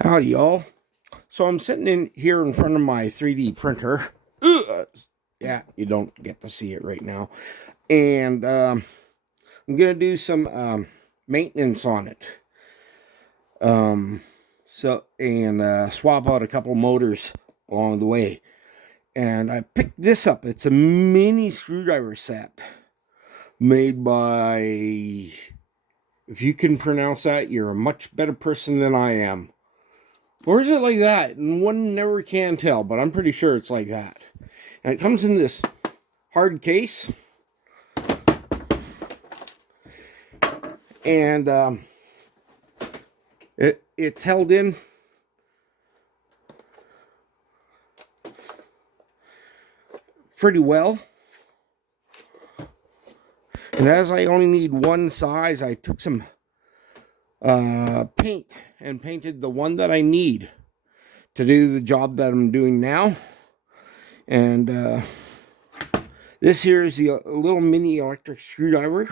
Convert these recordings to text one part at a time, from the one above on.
Howdy, y'all. So I'm sitting in here in front of my 3D printer. Yeah, you don't get to see it right now. And I'm going to do some maintenance on it. Swap out a couple motors along the way. And I picked this up. It's a mini screwdriver set made by, if you can pronounce that, you're a much better person than I am. Or is it like that? And one never can tell, but I'm pretty sure it's like that. And it comes in this hard case. And it's held in pretty well. And as I only need one size, I took some paint and painted the one that I need to do the job that I'm doing now. And this here is the little mini electric screwdriver.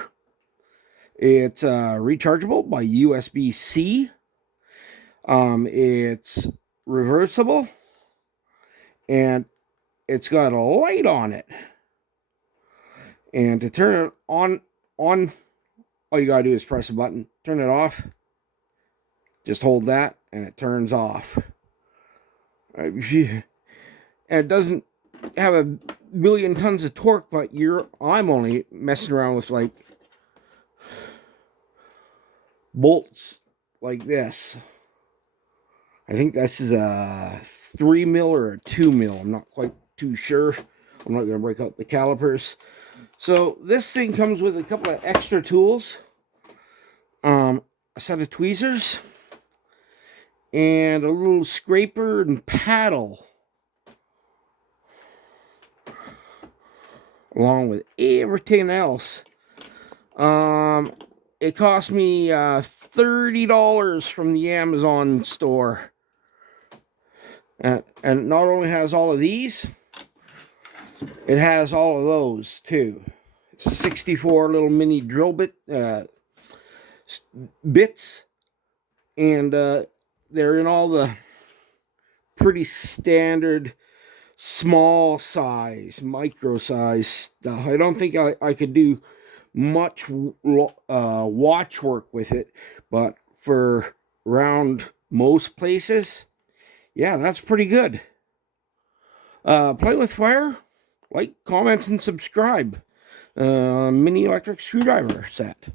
It's rechargeable by USB-C. It's reversible, and it's got a light on it. And to turn it on, all you gotta do is press a button. Turn it off. Just hold that, and it turns off. And it doesn't have a billion tons of torque, but I'm only messing around with like bolts like this. I think this is a 3 mil or a 2 mil. I'm not quite too sure. I'm not going to break out the calipers. So this thing comes with a couple of extra tools. A set of tweezers. And a little scraper and paddle. Along with everything else. It cost me $30 from the Amazon store. And it not only has all of these, it has all of those too. 64 little mini drill bits. And they're in all the pretty standard small size, micro size stuff. I don't think I could do much watch work with it, but for around most places, yeah, that's pretty good. Play with fire, like, comment, and subscribe. Mini electric screwdriver set.